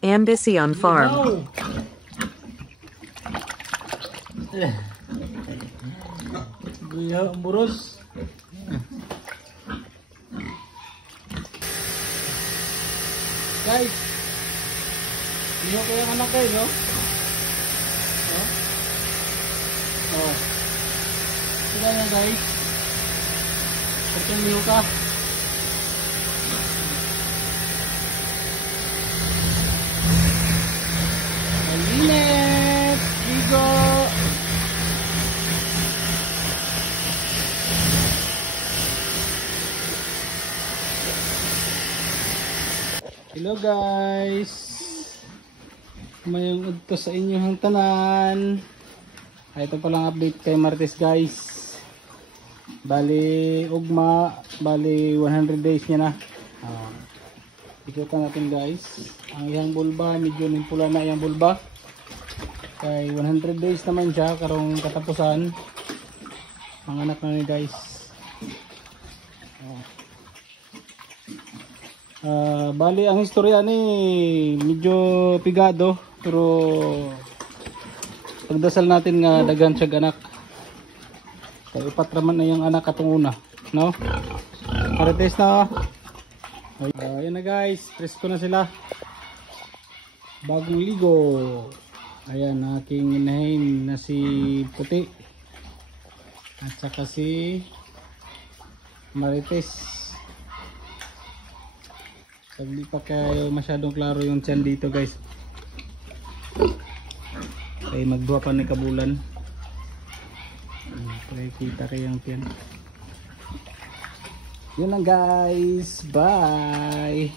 Ambition Farm. Wow. Buya, buros. Guys, liho ko yung anak guys, no? No? Oh. Sila na guys. Perteng liho ka. Malinet! Ligo! Hello guys, mayong udto sa inyong tanan. Ito palang update kay Martes guys. Bali ugma, bali 100 days niya na. Ikutan natin guys. Ang iyang bulba, medyo nimpula na iyang bulba. Kay 100 days naman siya karong katapusan. Ang anak na ni guys. Bali ang istorya ni medyo pigado pero pagdasal natin nga daghan siya anak. Kay upat raman na yung anak atong una, no? Marites na. Ayan na guys, presko na sila. Bagong ligo. Ayan aking inahin na si Puti. At saka si Marites. Hindi pa kayo masyadong klaro yung tiyan dito guys. Ay magduha pa ni kabulan. Kaya kita kayo yung tiyan. Yun lang guys. Bye.